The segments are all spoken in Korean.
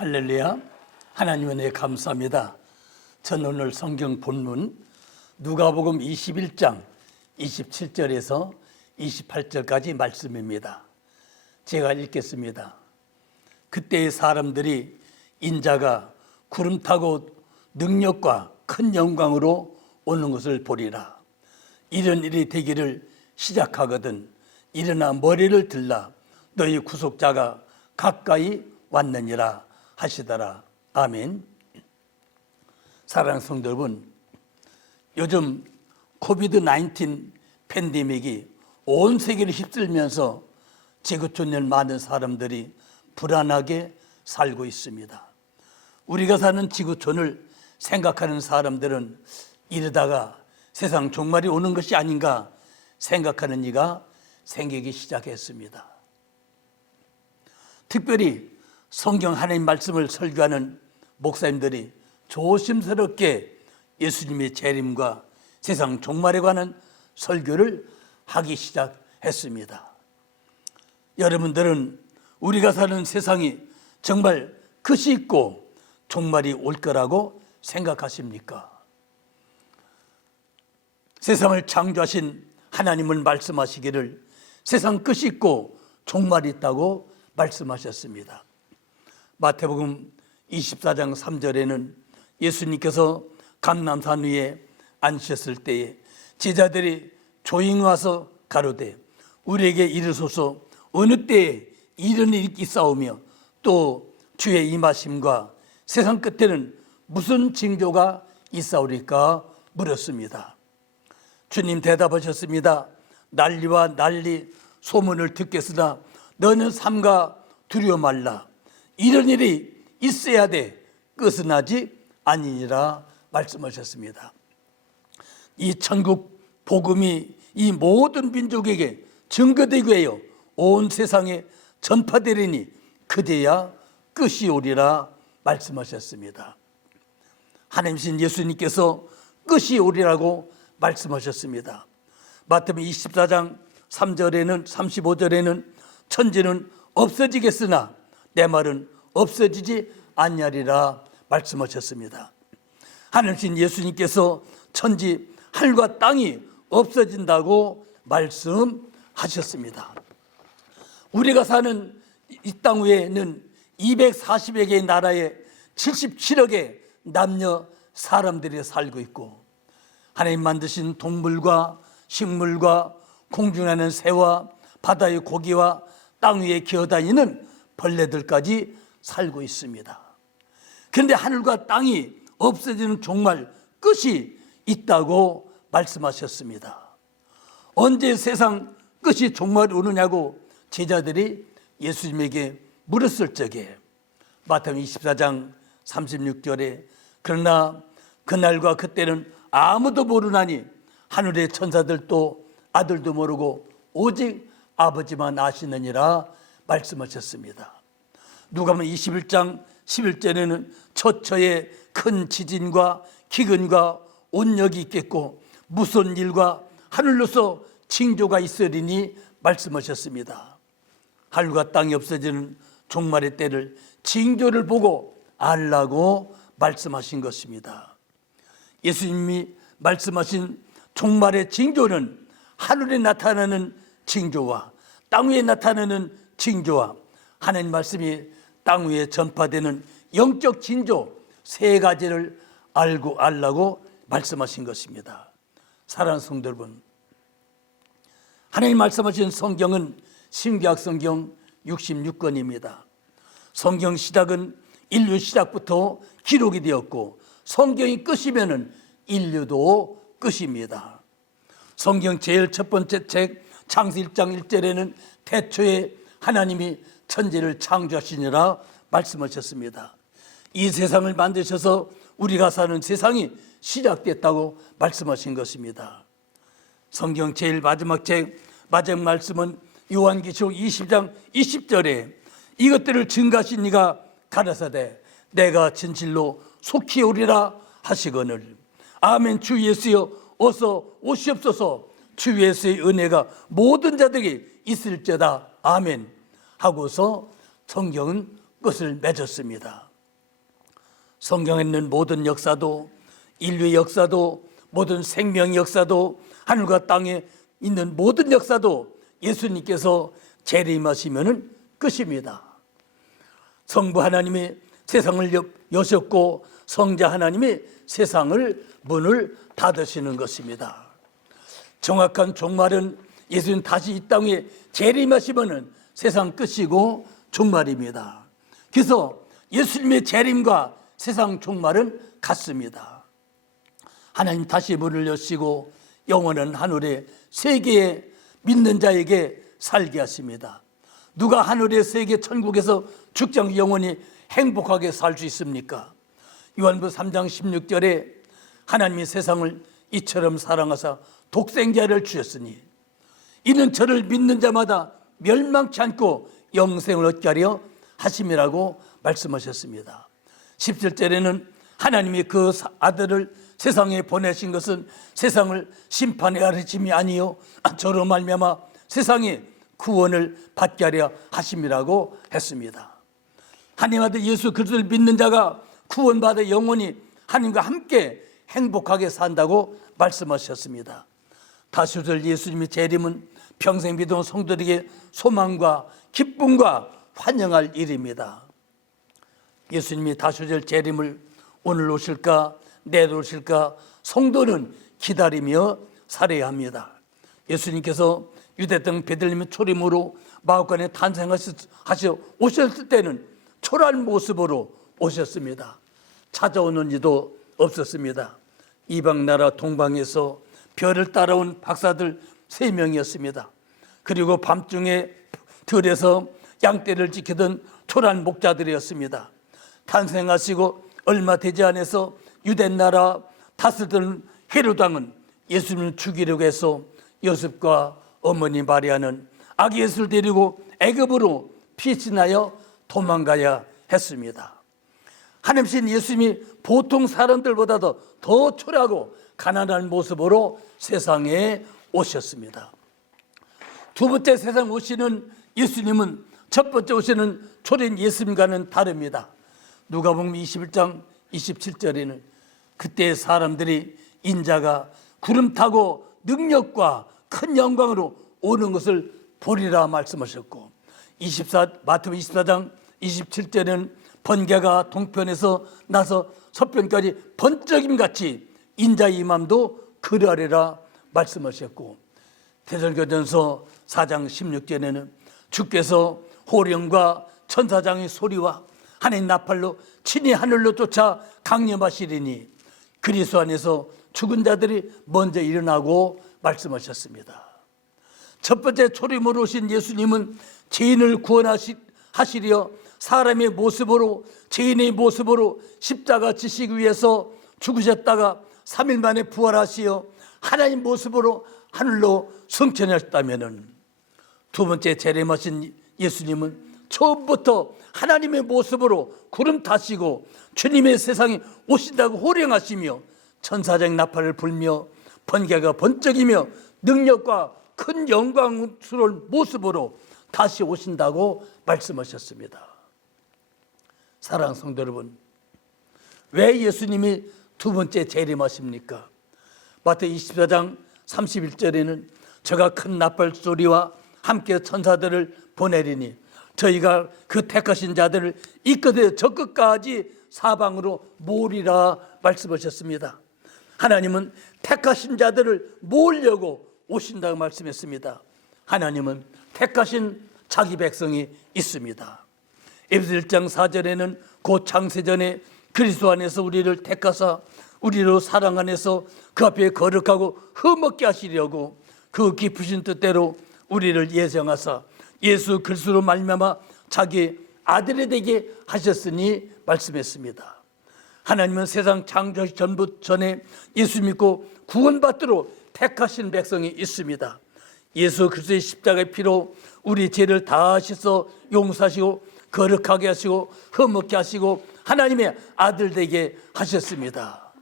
할렐루야. 하나님 은혜에 감사합니다. 전 오늘 성경 본문 누가복음 21장 27절에서 28절까지 말씀입니다. 제가 읽겠습니다. 그때의 사람들이 인자가 구름 타고 능력과 큰 영광으로 오는 것을 보리라. 이런 일이 되기를 시작하거든 일어나 머리를 들라. 너희 구속자가 가까이 왔느니라 하시더라. 아멘. 사랑하는 성도 여러분, 요즘 코비드-19 팬데믹이 온 세계를 휩쓸면서 지구촌에 많은 사람들이 불안하게 살고 있습니다. 우리가 사는 지구촌을 생각하는 사람들은 이러다가 세상 종말이 오는 것이 아닌가 생각하는 이가 생기기 시작했습니다. 특별히 성경 하나님 말씀을 설교하는 목사님들이 조심스럽게 예수님의 재림과 세상 종말에 관한 설교를 하기 시작했습니다. 여러분들은 우리가 사는 세상이 정말 끝이 있고 종말이 올 거라고 생각하십니까? 세상을 창조하신 하나님은 말씀하시기를 세상 끝이 있고 종말이 있다고 말씀하셨습니다. 마태복음 24장 3절에는 예수님께서 감람산 위에 앉으셨을 때에 제자들이 조용히 와서 가로되 우리에게 이르소서 어느 때에 이런 일이 있사오며 또 주의 임하심과 세상 끝에는 무슨 징조가 있사오리까 물었습니다. 주님 대답하셨습니다. 난리와 난리 소문을 듣겠으나 너는 삼가 두려워 말라. 이런 일이 있어야 돼 끝은 아직 아니니라 말씀하셨습니다. 이 천국 복음이 이 모든 민족에게 증거되게 하여 온 세상에 전파되리니 그제야 끝이 오리라 말씀하셨습니다. 하나님이신 예수님께서 끝이 오리라고 말씀하셨습니다. 마태복음 24장 3절에는 35절에는 천지는 없어지겠으나 내 말은 없어지지 아니하리라 말씀하셨습니다. 하나님이신 예수님께서 천지 하늘과 땅이 없어진다고 말씀하셨습니다. 우리가 사는 이 땅 위에는 240여 개의 나라에 77억의 남녀 사람들이 살고 있고 하나님 만드신 동물과 식물과 공중하는 새와 바다의 고기와 땅 위에 기어다니는 벌레들까지 살고 있습니다. 그런데 하늘과 땅이 없어지는 종말 끝이 있다고 말씀하셨습니다. 언제 세상 끝이 종말이 오느냐고 제자들이 예수님에게 물었을 적에 마태복음 24장 36절에 그러나 그날과 그때는 아무도 모르나니 하늘의 천사들도 아들도 모르고 오직 아버지만 아시느니라 말씀하셨습니다. 누가복음 21장 11절에는 처처에 큰 지진과 기근과 온역이 있겠고 무슨 일과 하늘로서 징조가 있으리니 말씀하셨습니다. 하늘과 땅이 없어지는 종말의 때를 징조를 보고 알라고 말씀하신 것입니다. 예수님이 말씀하신 종말의 징조는 하늘에 나타나는 징조와 땅 위에 나타나는 징조와 하나님 말씀이 땅 위에 전파되는 영적 징조 세 가지를 알라고 말씀하신 것입니다. 사랑하는 성도 여러분, 하나님 말씀하신 성경은 신구약 성경 66권입니다. 성경 시작은 인류 시작부터 기록이 되었고 성경이 끝이면 인류도 끝입니다. 성경 제일 첫 번째 책 창세 1장 1절에는 태초에 하나님이 천지를 창조하시니라 말씀하셨습니다. 이 세상을 만드셔서 우리가 사는 세상이 시작됐다고 말씀하신 것입니다. 성경 제일 마지막 책 마지막 말씀은 요한계시록 20장 20절에 이것들을 증거하신 이가 가라사대 내가 진실로 속히 오리라 하시거늘 아멘. 주 예수여 어서 오시옵소서. 주 예수의 은혜가 모든 자들에게 있을지어다 아멘 하고서 성경은 끝을 맺었습니다. 성경에 있는 모든 역사도, 인류의 역사도, 모든 생명 역사도, 하늘과 땅에 있는 모든 역사도 예수님께서 재림하시면 끝입니다. 성부 하나님이 세상을 여셨고 성자 하나님이 세상을 문을 닫으시는 것입니다. 정확한 종말은 예수님 다시 이 땅에 재림하시면 세상 끝이고 종말입니다. 그래서 예수님의 재림과 세상 종말은 같습니다. 하나님 다시 문을 여시고 영원한 하늘의 세계에 믿는 자에게 살게 하십니다. 누가 하늘의 세계 천국에서 죽지 않고 영원히 행복하게 살 수 있습니까? 요한복음 3장 16절에 하나님이 세상을 이처럼 사랑하사 독생자를 주셨으니 이는 저를 믿는 자마다 멸망치 않고 영생을 얻게 하려 하심이라고 말씀하셨습니다. 17절에는 하나님이 그 아들을 세상에 보내신 것은 세상을 심판해 하심이 아니요 저로 말미암아 세상에 구원을 받게 하려 하심이라고 했습니다. 하나님 아들 예수 그리스도를 믿는 자가 구원받아 영원히 하나님과 함께 행복하게 산다고 말씀하셨습니다. 다시 오실 예수님의 재림은 평생 믿은 성도들에게 소망과 기쁨과 환영할 일입니다. 예수님이 다시 오실 재림을 오늘 오실까 내일 오실까 성도는 기다리며 살아야 합니다. 예수님께서 유대 땅 베들레헴 초림으로 마옥간에 탄생하셔 오셨을 때는 초라한 모습으로 오셨습니다. 찾아오는 이도 없었습니다. 이방 나라 동방에서 별을 따라온 박사들 3명이었습니다. 그리고 밤중에 들에서 양떼를 지키던 초라한 목자들이었습니다. 탄생하시고 얼마 되지 않아서 유대 나라 다스리던 헤롯 왕은 예수님을 죽이려고 해서 요셉과 어머니 마리아는 아기 예수를 데리고 애굽으로 피신하여 도망가야 했습니다. 하나님신 예수님이 보통 사람들보다도 더 초라하고 가난한 모습으로 세상에 오셨습니다. 두 번째 세상 오시는 예수님은 첫 번째 오시는 초린 예수님과는 다릅니다. 누가복음 21장 27절에는 그때 사람들이 인자가 구름 타고 능력과 큰 영광으로 오는 것을 보리라 말씀하셨고 마태복음 24장 27절에는 번개가 동편에서 나서 서편까지 번쩍임같이 인자의 임함도 그러하리라 말씀하셨고 데살로니가전서 4장 16절에는 주께서 호령과 천사장의 소리와 하나님 나팔로 친히 하늘로 쫓아 강림하시리니 그리스도 안에서 죽은 자들이 먼저 일어나고 말씀하셨습니다. 첫 번째 초림으로 오신 예수님은 죄인을 구원하시려 사람의 모습으로 죄인의 모습으로 십자가 지시기 위해서 죽으셨다가 3일 만에 부활하시어 하나님 모습으로 하늘로 승천하셨다면 두 번째 재림하신 예수님은 처음부터 하나님의 모습으로 구름 타시고 주님의 세상에 오신다고 호령하시며 천사장 나팔을 불며 번개가 번쩍이며 능력과 큰 영광스러운 모습으로 다시 오신다고 말씀하셨습니다. 사랑하는 성도 여러분, 왜 예수님이 두 번째 재림하십니까? 마태복음 24장 31절에는 저가 큰 나팔 소리와 함께 천사들을 보내리니 저희가 그 택하신 자들을 이 끝에 저 끝까지 사방으로 모으리라 말씀하셨습니다. 하나님은 택하신 자들을 모으려고 오신다고 말씀했습니다. 하나님은 택하신 자기 백성이 있습니다. 에베소 1장 4절에는 곧 창세전에 그리스도 안에서 우리를 택하사 우리로 사랑 안에서 그 앞에 거룩하고 흠없게 하시려고 그 깊으신 뜻대로 우리를 예정하사 예수 그리스도로 말미암아 자기 아들이 되게 하셨으니 말씀했습니다. 하나님은 세상 창조하기 전에 예수 믿고 구원받도록 택하신 백성이 있습니다. 예수 그리스도의 십자가의 피로 우리 죄를 다 씻어 용서하시고 거룩하게 하시고 흠없게 하시고 하나님의 아들 되게 하셨습니다.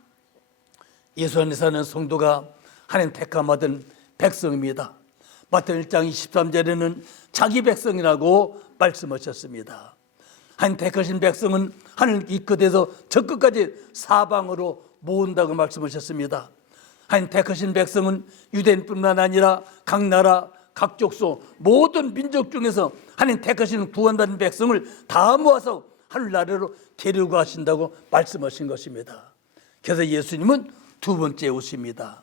예수 안에 사는 성도가 하나님 택함 받은 백성입니다. 마태복음 1장 23절에는 자기 백성이라고 말씀하셨습니다. 한 택하신 백성은 하늘 이 끝에서 저 끝까지 사방으로 모은다고 말씀하셨습니다. 한 택하신 백성은 유대인뿐만 아니라 각 나라 각 족속 모든 민족 중에서 하나님 택하신 구원받은 백성을 다 모아서 하늘나라로 데리고 가신다고 말씀하신 것입니다. 그래서 예수님은 두 번째 오십니다.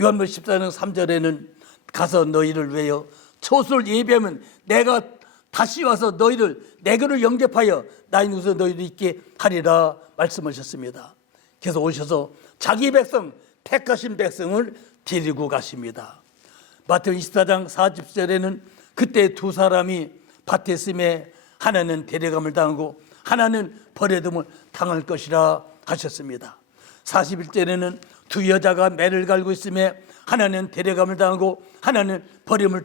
요한복음 14장 3절에는 가서 너희를 위하여 초소를 예비하면 내가 다시 와서 너희를 내게로 영접하여 나의 눈에서 너희를 있게 하리라 말씀하셨습니다. 그래서 오셔서 자기 백성 택하신 백성을 데리고 가십니다. 마태복음 24장 40절에는 그때 두 사람이 밭에 있음에 하나는 데려감을 당하고 하나는 버려둠을 당할 것이라 하셨습니다. 41절에는 두 여자가 매를 갈고 있음에 하나는 데려감을 당하고 하나는 버림을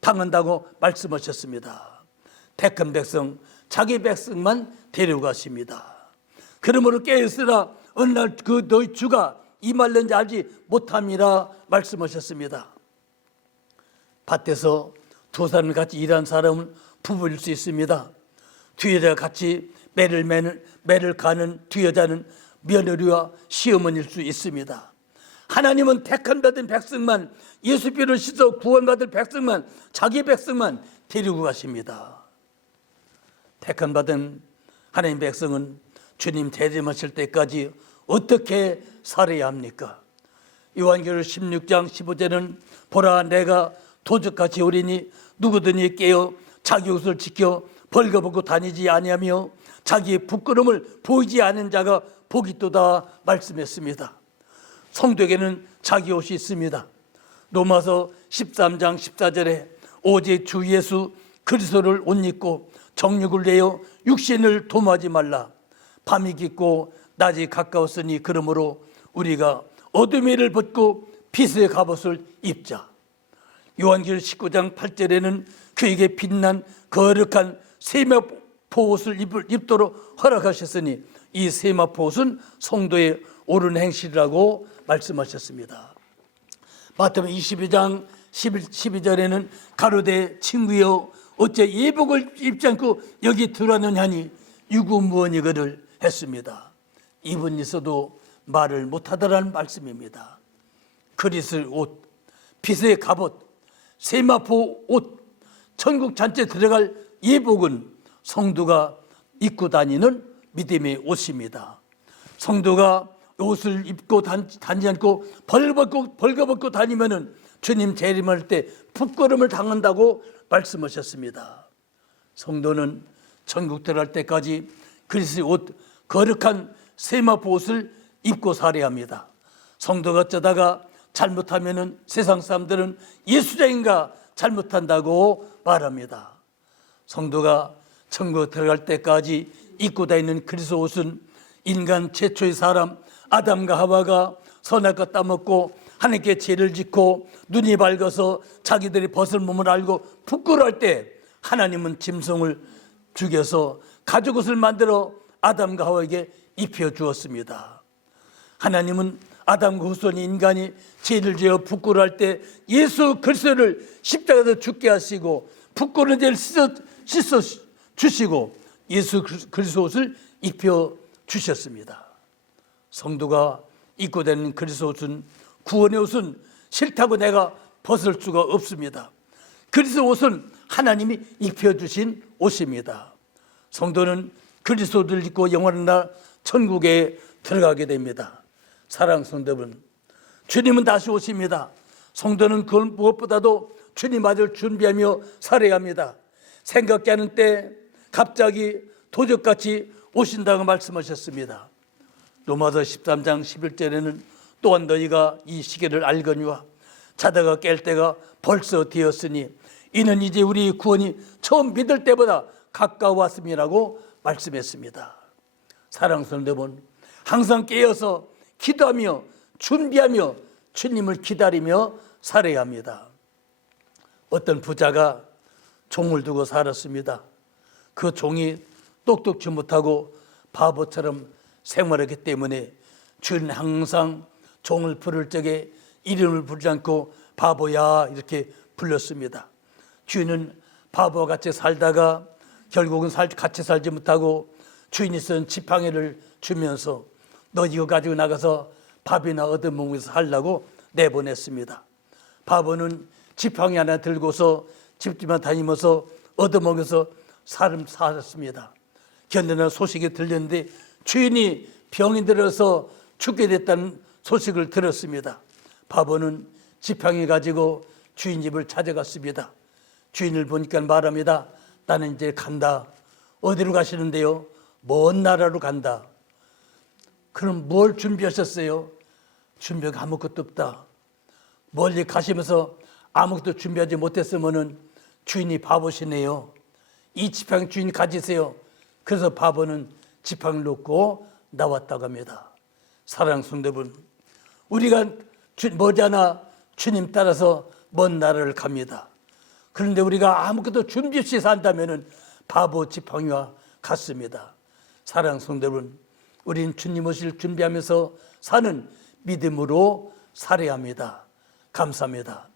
당한다고 말씀하셨습니다. 택한 백성, 자기 백성만 데려가십니다. 그러므로 깨어있으라 어느 날 그 너희 주가 임할는지 알지 못함이라 말씀하셨습니다. 밭에서 두 사람이 같이 일한 사람은 부부일 수 있습니다. 두 여자가 같이 매를 가는 두 여자는 며느리와 시어머니일 수 있습니다. 하나님은 택한 받은 백성만, 예수님을 씻어 구원받을 백성만, 자기 백성만 데리고 가십니다. 택한 받은 하나님 백성은 주님 재림하실 때까지 어떻게 살아야 합니까? 요한계시록 16장 15절은 보라 내가 도적같이 오리니 누구든지 깨어 자기 옷을 지켜 벌거벗고 다니지 아니하며 자기의 부끄러움을 보이지 않은 자가 복이 있도다 말씀했습니다. 성도에게는 자기 옷이 있습니다. 로마서 13장 14절에 오직 주 예수 그리스도를 옷 입고 정욕을 내어 육신을 도모하지 말라. 밤이 깊고 낮이 가까웠으니 그러므로 우리가 어둠의 일을 벗고 빛의 갑옷을 입자. 요한계시록 19장 8절에는 그에게 빛난 거룩한 세마포 옷을 입도록 허락하셨으니 이 세마포 옷은 성도의 옳은 행실이라고 말씀하셨습니다. 마태복음 22장 12절에는 가로되 친구여 어째 예복을 입지 않고 여기 들어왔느냐니 유구무원이거늘 했습니다. 입은 있어도 말을 못하더라는 말씀입니다. 그리스도의 옷, 빛의 갑옷, 세마포 옷, 천국 잔치에 들어갈 예복은 성도가 입고 다니는 믿음의 옷입니다. 성도가 옷을 입고 다니지 않고 벌거벗고 다니면은 주님 재림할 때 부끄러움을 당한다고 말씀하셨습니다. 성도는 천국 들어갈 때까지 그리스도의 옷, 거룩한 세마포 옷을 입고 살아야 합니다. 성도가 어쩌다가 잘못하면은 세상 사람들은 예수자인가 잘못한다고 말합니다. 성도가 천국 들어갈 때까지 입고 다니는 그리스도 옷은 인간 최초의 사람 아담과 하와가 선악과 따먹고 하나님께 죄를 짓고 눈이 밝아서 자기들이 벗을 몸을 알고 부끄러워할 때 하나님은 짐승을 죽여서 가죽옷을 만들어 아담과 하와에게 입혀 주었습니다. 하나님은 아담과 후손 인간이 죄를 지어 부끄러워할 때 예수 그리스도를 십자가에서 죽게 하시고 부끄러운 죄를 씻어 주시고 예수 그리스도 옷을 입혀 주셨습니다. 성도가 입고 다니는 그리스도 옷은 구원의 옷은 싫다고 내가 벗을 수가 없습니다. 그리스도 옷은 하나님이 입혀주신 옷입니다. 성도는 그리스도를 입고 영원한 날 천국에 들어가게 됩니다. 사랑하는 성도분, 주님은 다시 오십니다. 성도는 그걸 무엇보다도 주님 맞을 준비하며 살아야 합니다. 생각지 않은 때 갑자기 도적같이 오신다고 말씀하셨습니다. 로마서 13장 11절에는 또한 너희가 이 시기를 알거니와 자다가 깰 때가 벌써 되었으니 이는 이제 우리 구원이 처음 믿을 때보다 가까워왔음이라고 말씀했습니다. 사랑하는 성도분, 항상 깨어서 기도하며 준비하며 주님을 기다리며 살아야 합니다. 어떤 부자가 종을 두고 살았습니다. 그 종이 똑똑지 못하고 바보처럼 생활했기 때문에 주는 항상 종을 부를 적에 이름을 부르지 않고 바보야 이렇게 불렀습니다. 주인은 바보같이 살다가 결국은 같이 살지 못하고 주인이 쓴 지팡이를 주면서 너 이거 가지고 나가서 밥이나 얻어먹으면서 살라고 내보냈습니다. 바보는 지팡이 하나 들고서 집집만 다니면서 얻어먹여서 살았습니다. 견디는 소식이 들렸는데 주인이 병이 들어서 죽게 됐다는 소식을 들었습니다. 바보는 지팡이 가지고 주인 집을 찾아갔습니다. 주인을 보니까 말합니다. 나는 이제 간다. 어디로 가시는데요? 먼 나라로 간다. 그럼 뭘 준비하셨어요? 준비가 아무것도 없다. 멀리 가시면서 아무것도 준비하지 못했으면 주인이 바보시네요. 이 지팡이 주인이 가지세요. 그래서 바보는 지팡이를 놓고 나왔다고 합니다. 사랑하는 성도분, 우리가 머지않아 주님 따라서 먼 나라를 갑니다. 그런데 우리가 아무것도 준비 없이 산다면 바보 지팡이와 같습니다. 사랑하는 성도분, 우리는 주님 오실 준비하면서 사는 믿음으로 살아야 합니다. 감사합니다.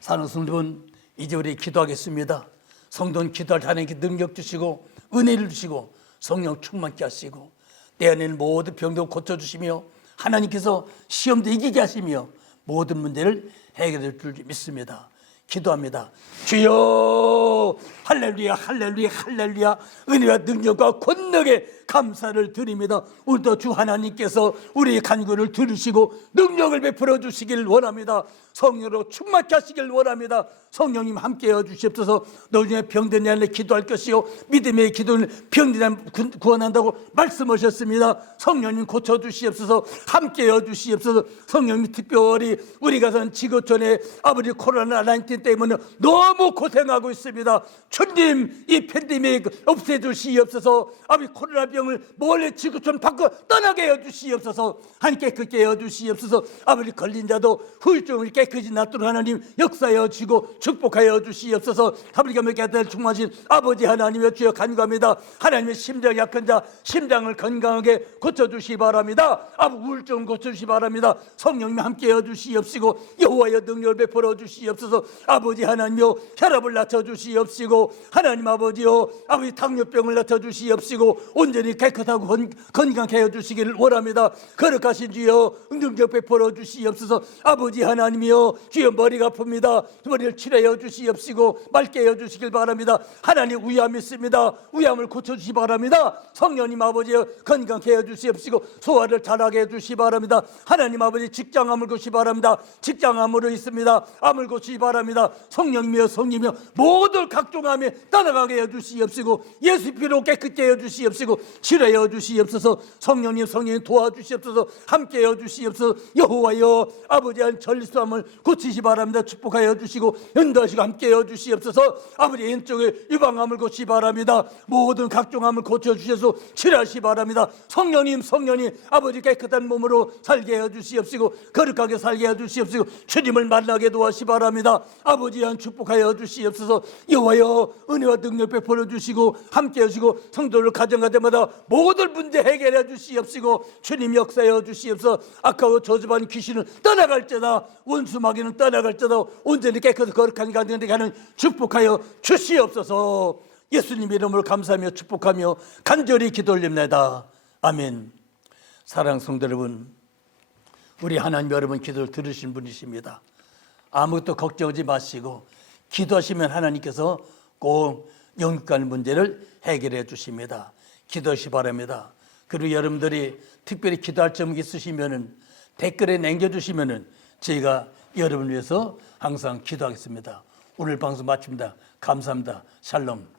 사랑하는 성도분, 이제 우리 기도하겠습니다. 성도는 기도할 때 하나님께 능력 주시고 은혜를 주시고 성령 충만케 하시고 내 안에 있는 모든 병도 고쳐주시며 하나님께서 시험도 이기게 하시며 모든 문제를 해결해 줄 줄 믿습니다. 기도합니다. 주여, 할렐루야, 할렐루야, 할렐루야. 은혜와 능력과 권능에 감사를 드립니다. 오늘도 주 하나님께서 우리의 간구를 들으시고 능력을 베풀어 주시길 원합니다. 성령으로 충만케 하시길 원합니다. 성령님 함께해 주시옵소서. 너 중에 병든 자를 기도할 것이요 믿음의 기도는 병든 자를 구원한다고 말씀하셨습니다. 성령님 고쳐주시옵소서. 함께해 주시옵소서. 성령님 특별히 우리가 산 지구촌에 아버지 코로나19 때문에 너무 고생하고 있습니다. 주님 이 팬데믹 없애주시옵소서. 아버지 코로나 병을 멀리 지구촌 밖으로 떠나게 해주시옵소서. 하나님 깨끗게 해주시옵소서. 아버지 걸린 자도 후유증을 깨끗이 낫도록 하나님 역사하여 주시고 축복하여 주시옵소서. 아버지가 먹게 충만하신 아버지 하나님의 주여 간구합니다. 하나님의 심장 약한 자 심장을 건강하게 고쳐주시기 바랍니다. 아버지 우울증 고쳐주시기 바랍니다. 성령님 함께해 주시옵시고 여호와의 능력을 베풀어 주시옵소서. 아버지 하나님여 혈압을 낮춰주시옵시고 하나님 아버지여 아버지 당뇨병을 낮춰주시옵시고 온전히 깨끗하고 건강케 해주시기를 원합니다. 거룩하신 주여 능력 베풀어 주시옵소서. 아버지 하나님이여 주여 머리가 아픕니다. 머리를 치료해 주시옵시고 맑게 해주시길 바랍니다. 하나님 위암이 있습니다. 위암을 고쳐주시 바랍니다. 성령님 아버지여 건강케 해주시옵시고 소화를 잘하게 해주시 바랍니다. 하나님 아버지 직장암을 고치 바랍니다. 직장암으로 있습니다. 암을 고치시 바랍니다. 성령님이여 성령이여 모든 각종 암에 떠나가게 해주시옵시고 예수 피로 깨끗게 해주시옵시고 치료해 주시옵소서. 성령님 성령님 도와주시옵소서. 함께 해주시옵소서. 여호와여 아버지의 전립선암을 고치시 바랍니다. 축복하여 주시고 연도하시고 함께 해주시옵소서. 아버지 왼쪽에 유방암을 고치시 바랍니다. 모든 각종 암을 고쳐주셔서 치료하시 바랍니다. 성령님 성령님 아버지 깨끗한 몸으로 살게 해주시옵시고 거룩하게 살게 해주시옵시고 주님을 만나게 도와시 바랍니다. 아버지의 축복하여 주시옵소서. 여호와여 은혜와 능력 베풀어 주시고 함께 해주시고 성도를 가정가정마다 모든 문제 해결해 주시옵시고 주님 역사해 주시옵소서. 악하고 저주받은 귀신은 떠나갈지다 원수 마귀는 떠나갈지다 온전히 깨끗하고 거룩한 가정에 가는 축복하여 주시옵소서. 예수님 이름으로 감사하며 축복하며 간절히 기도 올립니다. 아멘. 사랑하는 성도 여러분, 우리 하나님 여러분 기도를 들으신 분이십니다. 아무것도 걱정하지 마시고 기도하시면 하나님께서 꼭 영육간 문제를 해결해 주십니다. 기도하시 바랍니다. 그리고 여러분들이 특별히 기도할 점이 있으시면 댓글에 남겨주시면 저희가 여러분을 위해서 항상 기도하겠습니다. 오늘 방송 마칩니다. 감사합니다. 샬롬.